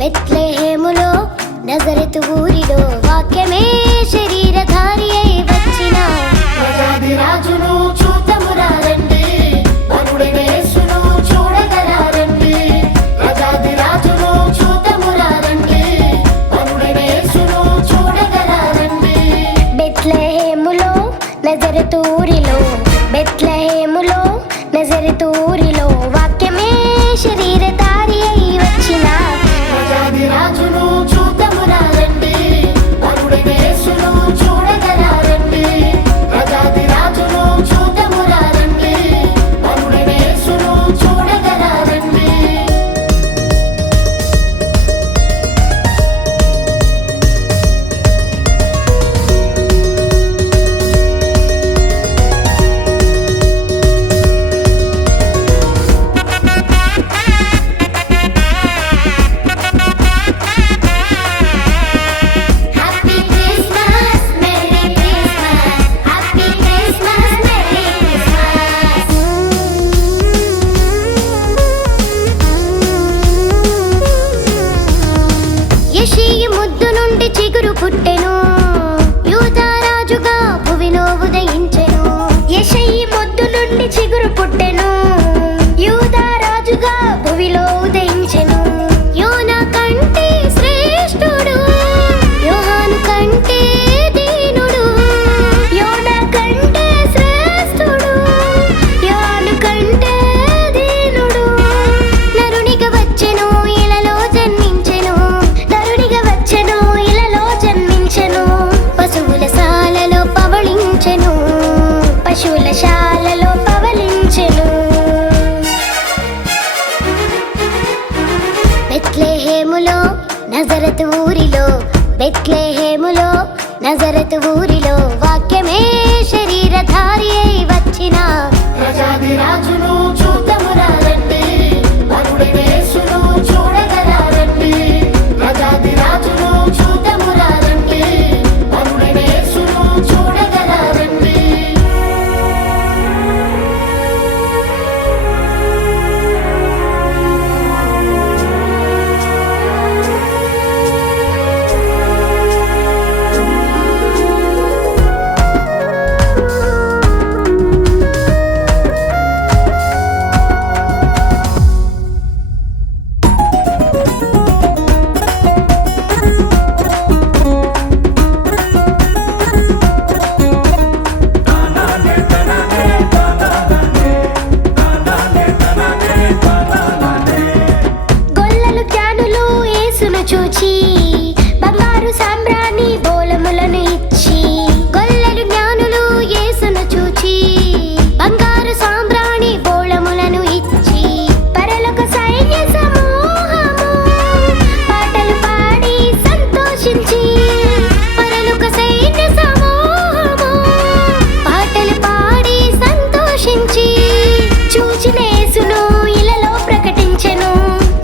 బెత్లెహేములో నజరెతు ఊరిలో వాక్యమే శరీరధారి అయి వచ్చిన రాజును చూతమురారండి, వరుడైన యేసును చూడగరారండి. రాజును చూతమురారండి, వరుడైన యేసును చూడగరారండి. బెత్లెహేములో నజరెతు ఊరిలో బెత్లెహేములో నజరెతు ఊరిలో వాక్యమే శరీరధారి అయి వచ్చిన రాజును చూతమురారండి, వరుడైన యేసును చూడగరారండి. రాజును చూతమురారండి, వరుడైన యేసును చూడగరారండి. Happy Christmas merry Christmas happy Christmas merry Christmas యెషయి ముద్దు నుండి చిగురు పుట్టెను, యూదారాజుగా భువిలో ఉదయించెను. యెషయి ముద్దు నుండి చిగురు పుట్టెను, యూదారాజుగా భువిలో ఉదయించెను. యోనా కంటే శ్రేష్ఠుడు, యోహాను కంటే దీనుడు. యోనా కంటే శ్రేష్ఠుడు, యోహాను కంటే దీనుడు. నరునిగా వచ్చెను, ఇలలో జన్మించెను. నరునిగా వచ్చెను, ఇలలో జన్మించెను. పశువుల శాలలో పవళించెను, పశువుల శాలలో పవళించెను. బెత్లెహేములో నజరతు ఊరిలో బెత్లెహేములో నజరతు ఊరిలో వాక్యమే శరీరధారి అయి వచ్చిన రాజును చూతమురారండి, వరుడైన యేసును చూడగరారండి. రాజును చూతమురారండి, వరుడైన యేసును చూడగరారండి. గొల్లలు జ్ఞానులు యేసును చూచి బంగారు సాంబ్రాణి బోలములను ఇచ్చి. గొల్లలు జ్ఞానులు యేసును చూచి బంగారు సాంబ్రాణి బోళములను ఇచ్చి. పరలోక సైన్య సమూహము పాటలు పాడి సంతోషించి. పరలోక సైన్య సమూహము పాటలు పాడి సంతోషించి. చూచిన యేసును ఇలలో ప్రకటించెను,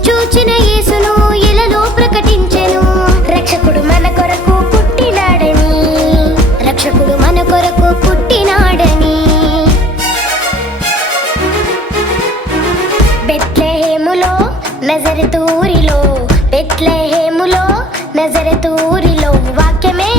చూచిన యేసును ఇలలో ప్రకటించెను. రక్షకుడు మన కొరకు పుట్టినాడని, రక్షకుడు మన కొరకు పుట్టినాడని. బెత్లెహేములో నజరెతు ఊరిలో బెత్లెహేములో నజరెతు ఊరిలో వాక్యమే